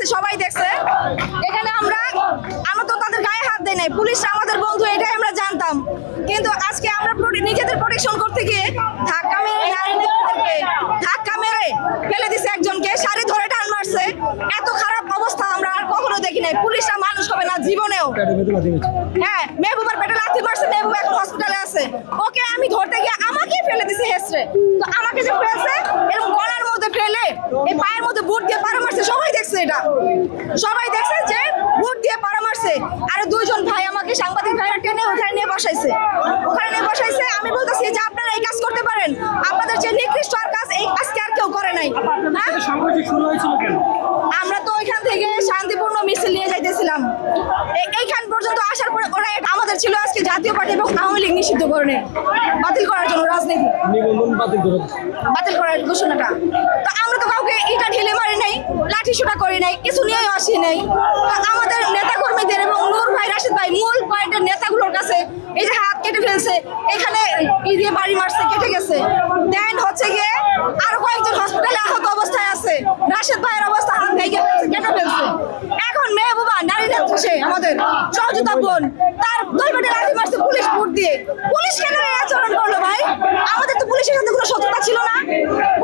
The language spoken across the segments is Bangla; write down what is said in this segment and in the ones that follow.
দেখছে, সবাই দেখছে। এখানে আমরা আমরা তো তাদের গায়ে হাত দেয় নাই, পুলিশ আমাদের বন্ধু, এটাই আমরা জানতাম। কিন্তু আজকে আমরা নিজেদের প্রোটেকশন করতে গিয়ে ধাক্কা মেরে ধাক্কা মেরে ফেলে দিছে একজনকে, শাড়ি ধরে টান মারছে। এত খারাপ অবস্থা আমরা আর কখনো দেখি নাই। পুলিশরা মানুষ হবে না জীবনেও। হ্যাঁ মেহবুবার পেটে লাথি মারছে, মেহবুব এখন হসপিটালে আছে। ওকে আমি ধরতে গিয়ে আমাকে ফেলে দিছে হেসরে তো আমাকে যে ফেলছে এরকম গলার মধ্যে ফেলে এই পায়ের মধ্যে বুট দিয়ে পাড়া মারছে সবাই দেখছে এটা। সবাই দেখছে যে বুট দিয়ে পাড়া মারছে। আর দুইজন ভাই আমাকে সাংবাদিক ভাইরা টেনে ওখানে নিয়ে বসাইছে। ওখানে নিয়ে বসাইছে। আমি বলতেছি যে আপনারা এই কাজ করতে পারেন। আপনাদের যে নিকৃষ্ট আর কাজ এই আজকে আর কেউ করে নাই। হ্যাঁ? আমরা তো ওইখান থেকে শান্তিপূর্ণ মিছিল নিয়ে যাইতেছিলাম। এই- এইখান পর্যন্ত আসার পরে ওরা আমাদের ছিল আজকে জাতীয় পার্টি এবং আওয়ামী লীগ নিষিদ্ধ করণে। বাতিল করার জন্য রাজনীতি। বাতিল বাতিল করার ঘোষণাটা। তো আমরা তো কাউকে ইটা ঢেলে মারি নাই। লাঠি সোটা করি নাই, কিছু নিয়েও আসি নাই। আমাদের নেতা কর্মীদের এবং নূর ভাই, রাশিদ ভাই, মূল পয়েন্টের নেতাগুলোর কাছে এই যে হাত কেটে ফেলছে, এখানে দিয়ে বাড়ি মারছে, কেটে গেছে। দেন হচ্ছে গিয়ে আরও কয়েকজন হসপিটালে আহত অবস্থায় আছে। রাশিদ ভাইয়ের অবস্থা হাত ভেঙে কেটে ফেলছে। এখন মেহবুবা নারী নেত্রী সে আমাদের সহযোগিতা বোন, তার দুই পেটে লাঠি মারছে পুলিশ ফুট দিয়ে। পুলিশ কেন আচরণ করল ভাই? আমাদের তো পুলিশের সাথে কোনো শত্রুতা ছিল না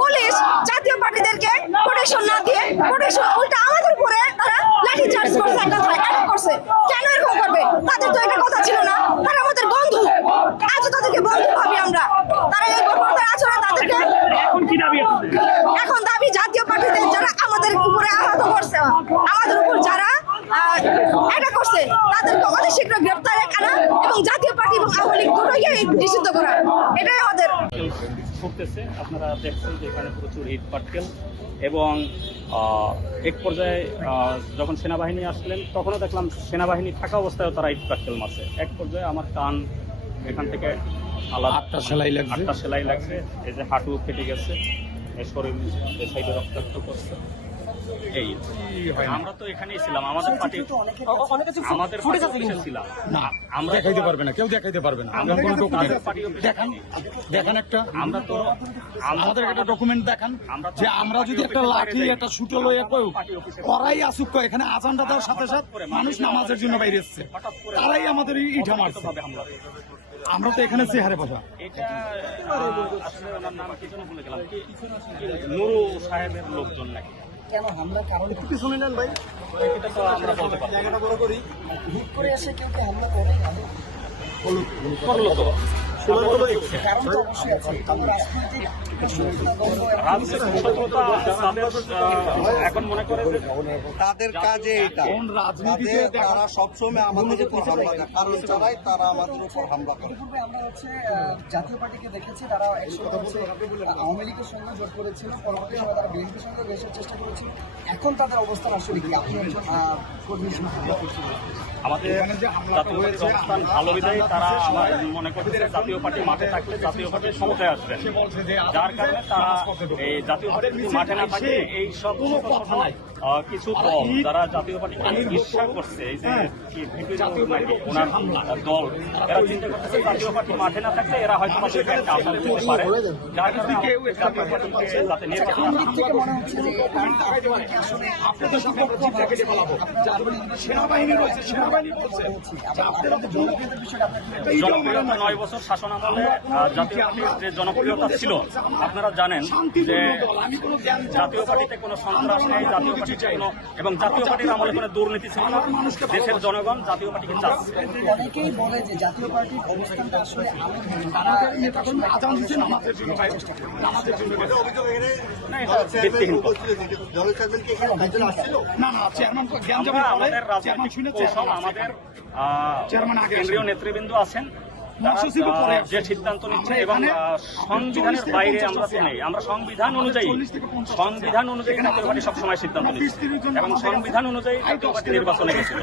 পুলিশ জাতীয় পার্টিদেরকে প্রোটেকশন না দিয়ে প্রোটেকশন উল্টা আমাদের উপরে তারা লাঠি চার্জ করছে এক কথায় অ্যাটাক করছে কেন এরকম করবে তাদের তো এটা কথা ছিল না তারা আমাদের বন্ধু আজও তাদেরকে বন্ধু ভাবি আমরা তারা এই বর্বরতার আচরণে তাদেরকে এখন কি দাবি আপনাদের এখন দাবি জাতীয় পার্টিদের যারা আমাদের উপরে আহত করছে আমাদের উপর যারা এটা করছে তাদেরকে অতি শীঘ্র গ্রেপ্তারে আনা এবং জাতীয় পার্টি এবং আওয়ামী লীগ দুটোকে নিষিদ্ধ করা। এটাই আমাদের। ফুটতেছে আপনারা দেখছেন যে এখানে প্রচুর ইট পাটকেল এবং এক পর্যায়ে যখন সেনাবাহিনী আসলেন তখনও দেখলাম সেনাবাহিনী থাকা অবস্থায়ও তারা ইট পাটকেল মারছে। এক পর্যায়ে আমার কান এখান থেকে আলাদা। আটটা সেলাই লাগছে। আটটা সেলাই লাগছে এই যে হাঁটু ফেটে গেছে এই শরীর সাইডে রক্তাক্ত করছে। এই আমরা তো এখানেই ছিলাম আমাদের পার্টি আমাদের ছিলাম। না আমরা দেখাইতে পারবে না কেউ দেখাইতে পারবে না। আমরা কোনো ডকুমেন্ট দেখান দেখান একটা। আমরা তো আমাদের একটা ডকুমেন্ট দেখান যে আমরা যদি একটা লাঠি একটা সুটো লইয়া কই পার্টি আসুক কয় এখানে আজানটা দেওয়ার সাথে সাথে মানুষ নামাজের জন্য বাইরে এসছে। তারাই আমাদের এই ইটা মারছে। আমরা তো এখানে চেহারে বসা। নুরু সাহেবের লোকজন নাকি? কেন হামলা কারণ কি? এটা তো আমরা বলতে পারব। না। হুট করে এসে কেউ কি হামলা করে? করল তো তাদের কাজে এটা। তারা সবসময় আমাদের উপর হামলা করে কারণ ছাড়াই তারা আমাদের উপর হামলা করে। জাতীয় পার্টিকে দেখেছি, তারা আওয়ামী লীগের সঙ্গে জোট করেছিল, পরবর্তী সময় তারা বিএনপির সঙ্গে চেষ্টা করেছিল। এখন তাদের অবস্থান আসলে কি? আপনি একজন আহ, কর্মী হিসেবে আমাদের জাতীয় পার্টির অবস্থান ভালো বিধায় তারা আমার মনে করছে জাতীয় পার্টি মাঠে থাকলে জাতীয় পার্টির ক্ষমতায় আসবে। যার কারণে তারা এই জাতীয় পার্টি মাঠে না থাকে এই সব কিছু দল যারা জাতীয় পার্টিকে ঈর্ষা করছে এই যে কি ভিপি নাকি ওনার দল এরা চিন্তা করতেছে জাতীয় পার্টি মাঠে না থাকলে এরা হয়তো একটা আসন দিতে পারে। যার কারণে জাতীয় পার্টিকে যাতে নিয়ে আসলে আপনাদের সেনাবাহিনী রয়েছে সেনাবাহিনী বলছে আপনারা তো জনপ্রিয়তার বিষয়টা জনপ্রিয়তা নয় বছর শাসন আমলে জাতীয় পার্টির যে জনপ্রিয়তা ছিল আপনারা জানেন যে জাতীয় পার্টিতে কোনো সন্ত্রাস নেই জাতীয় পার্টিতে কোনো এবং জাতীয় পার্টির আমলে কোনো দুর্নীতি ছিল না। দেশের জনগণ জাতীয় পার্টিকে চাচ্ছে। অনেকেই বলে যে জাতীয় পার্টির অবস্থানটা আসলে তারা আমাদের নেতা কর্মী আজান দিচ্ছে নামাজের জন্য নামাজের জন্য বাইরে। না এটা ভিত্তিহীন কথা। না না চেয়ারম্যান জ্ঞান আমরা যাবে আমাদের রাজনৈতিক কৌশল আমাদের চেয়ারম্যান কেন্দ্রীয় নেতৃবৃন্দ আছেন। যে সিদ্ধান্ত নিচ্ছে এবং এখানে সংবিধানের বাইরে আমরা তো নেই। আমরা সংবিধান অনুযায়ী 40 থেকে 50 সংবিধান অনুযায়ী জাতীয় পার্টি সবসময় সিদ্ধান্ত নিচ্ছে। এবং সংবিধান অনুযায়ী আই জাতীয় পার্টি নির্বাচনে গেছিল।